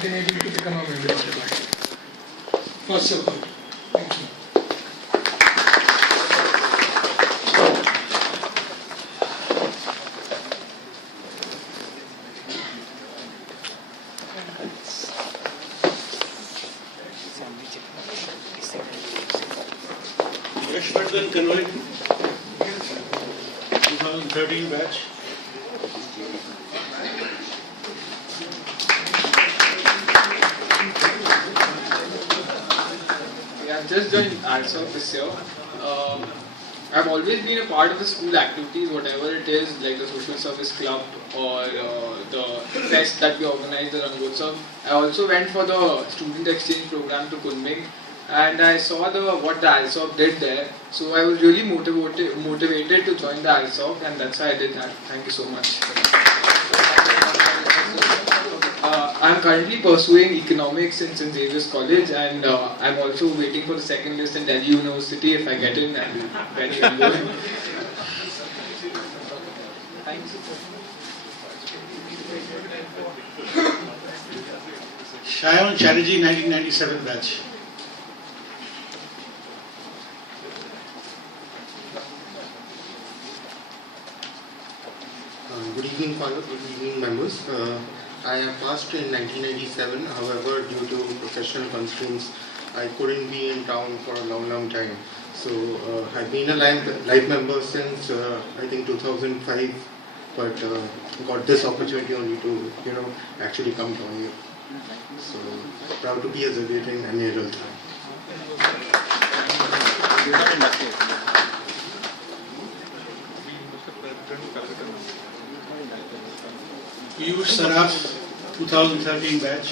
been able to become a member of the party. Most of good. Thank you. Yashvardhan Kanwal, 2013 batch. Yeah, I've just joined ARSOC this year. I've always been a part of the school activities, whatever it is, like the social service club or the fest that we organize, the Rangotsav. I also went for the student exchange program to Kunming, and I saw what the ARSOC did there. So I was really motivated to join the ARSOC, and that's why I did that. Thank you so much. I'm currently pursuing economics in St. Xavier's College, and I'm also waiting for the second list in Delhi University. If I get in, I'll be very enrolled. Shayan Chatterjee, 1997 batch. Good evening, Father. Good evening, members. I have passed in 1997. However, due to professional constraints, I couldn't be in town for a long time. So I've been a life member since I think 2005, but got this opportunity only to actually come down here. So proud to be a Xavier in Amiral. Piyush Saraf, 2013 batch.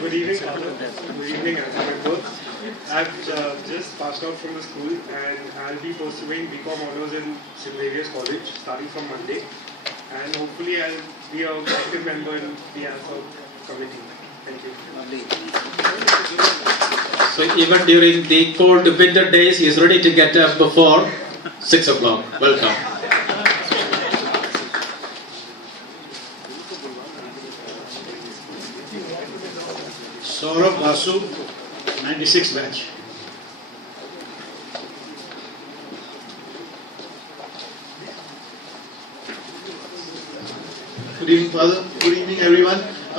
Good evening, Father. Good evening, members. I've just passed out from the school and I'll be pursuing BCom Honours in St. Xavier's College starting from Monday. And hopefully I'll be an active member in the ARSOC committee. Thank you. So even during the cold winter days, he is ready to get up before 6 o'clock. Welcome. Saurabh Basu, 96 batch. Good evening, Father. Good evening, everyone. I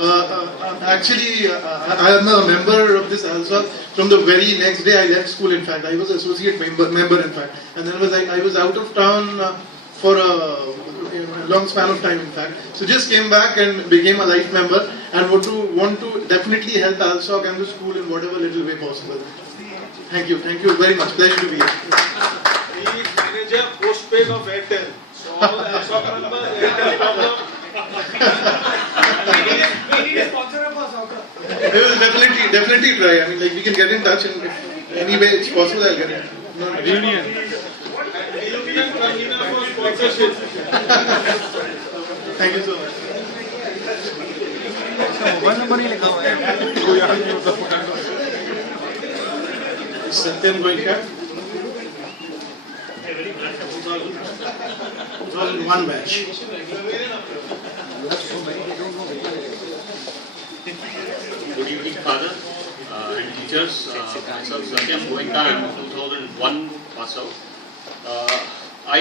am a member of this ALSA from the very next day I left school. In fact, I was associate member in fact, and then I was out of town for a long span of time. In fact, so just came back and became a life member, and want to definitely help ALSOC and the school in whatever little way possible. Thank you very much. Pleasure to be here. He is manager postpaid of Airtel. So all the ALSOC members, Airtel problem. We need a sponsor of us, Soccer. We will definitely try. I mean, like, we can get in touch, and if any way it's possible, I'll get it. No. Union. For sponsorship. Thank you so much. Satyam Goenka, 2001 batch. Good evening, Father and teachers. Myself, Satyam Goenka, I am 2001 pass out. I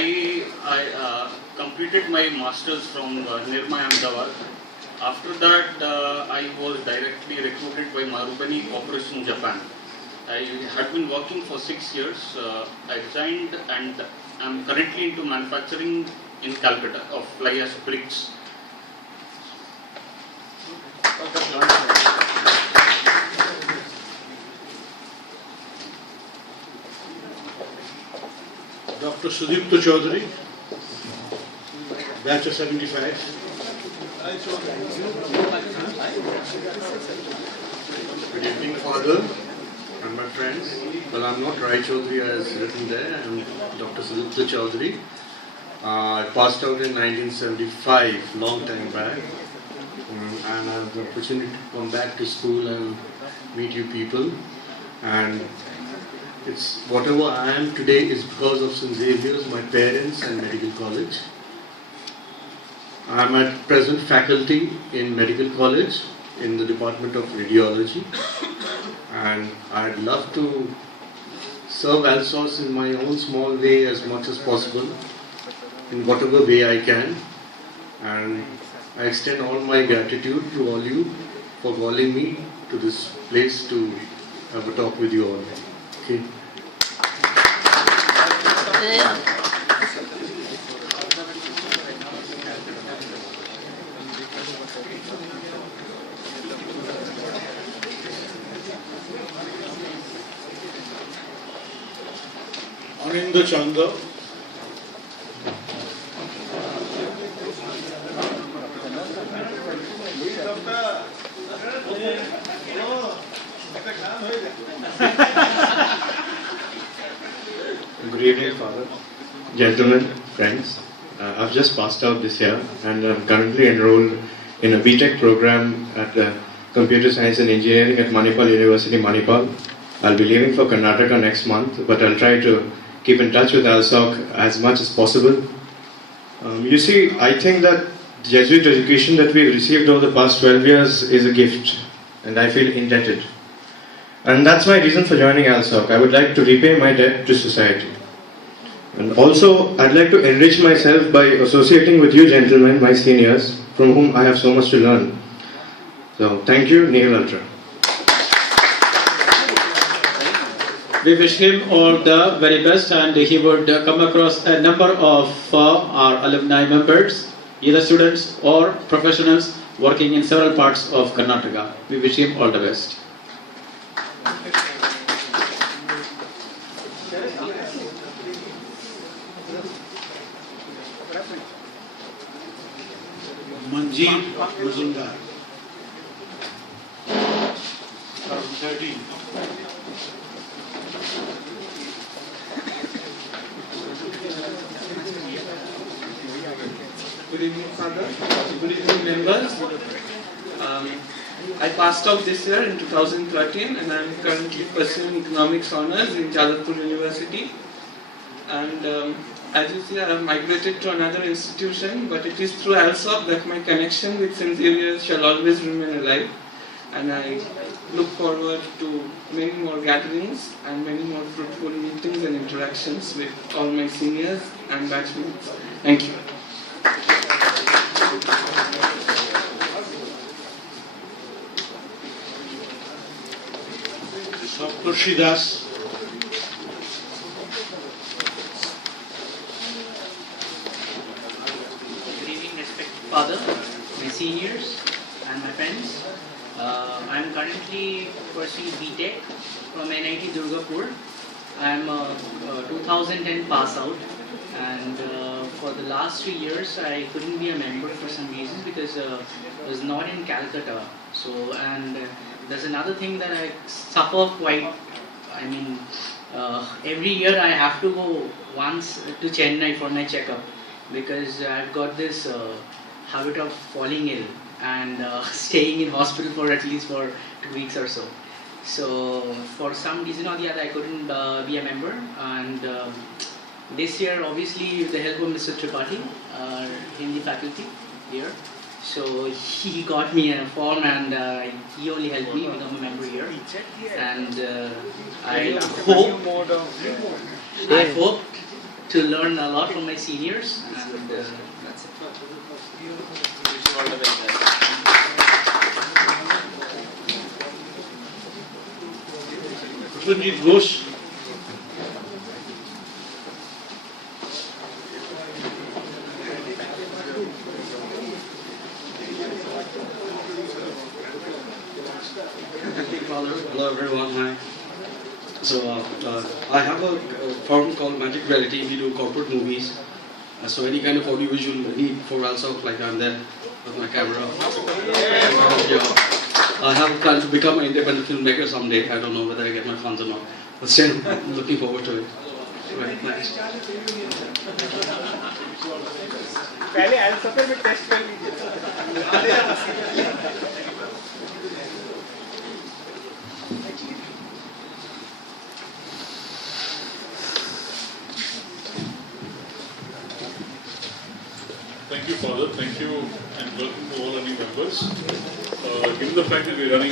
completed my masters from Nirma Ahmedabad. After that, I was directly recruited by Marubeni Corporation Japan. I had been working for 6 years. I resigned and am currently into manufacturing in Calcutta of fly ash bricks. Dr. Sudipta Chaudhary, batch of 75. Good evening, Father and my friends. Well, I'm not Rai Chaudhary as written there. I'm Dr. Sudipta Chaudhary. I passed out in 1975, long time back. And I have the opportunity to come back to school and meet you people. And It's whatever I am today is because of St. Xavier's, my parents and medical college. I am at present faculty in medical college in the Department of Radiology, and I'd love to serve ALSOS in my own small way as much as possible, in whatever way I can, and I extend all my gratitude to all you for calling me to this place to have a talk with you all. Okay. Anindya Chanda. Good evening, Father. Gentlemen, friends. I've just passed out this year and I'm currently enrolled in a BTech program at Computer Science and Engineering at Manipal University, Manipal. I'll be leaving for Karnataka next month, but I'll try to keep in touch with ALSOC as much as possible. You see, I think that Jesuit education that we've received over the past 12 years is a gift, and I feel indebted. And that's my reason for joining ALSOC. I would like to repay my debt to society. And also, I'd like to enrich myself by associating with you gentlemen, my seniors, from whom I have so much to learn. So, thank you, Nihil Ultra. We wish him all the very best, and he would come across a number of our alumni members, either students or professionals working in several parts of Karnataka. We wish him all the best. Manjeet Mazumdar. 13. Good evening, Father. Good evening, members. I passed out this year in 2013 and I am currently pursuing economics honors in Jadavpur University. And as you see, I have migrated to another institution, but it is through ALSOC that my connection with St. Xavier's shall always remain alive. And I look forward to many more gatherings and many more fruitful meetings and interactions with all my seniors and batchmates. Thank you. Dr. Das. Good evening, respected Father, my seniors and my friends. I am currently pursuing BTech from NIT Durgapur. I am a 2010 pass out, and for the last 3 years I couldn't be a member for some reasons because I was not in Calcutta. So, and there's another thing that I suffer quite. I mean, every year I have to go once to Chennai for my checkup because I've got this habit of falling ill and staying in hospital for at least for 2 weeks or so. So for some reason or the other I couldn't be a member, and this year obviously with the help of Mr. Tripathi, Hindi faculty here, so he got me a form and he only helped me become a member here, and I hope to learn a lot from my seniors, and that's it. All the best. Ranjit Ghosh. Hello everyone, hi. So I have a firm called Magic Reality. We do corporate movies. So any kind of audiovisual need for ALSOC, like I'm there with my camera. I have a plan to become an independent filmmaker someday. I don't know whether I get my funds or not. But still, I'm looking forward to it. Right, thanks. पहले ALSOC में test कर लीजिए. Thank you, Father. Thank you, and welcome to all our new members. Given the fact that we're running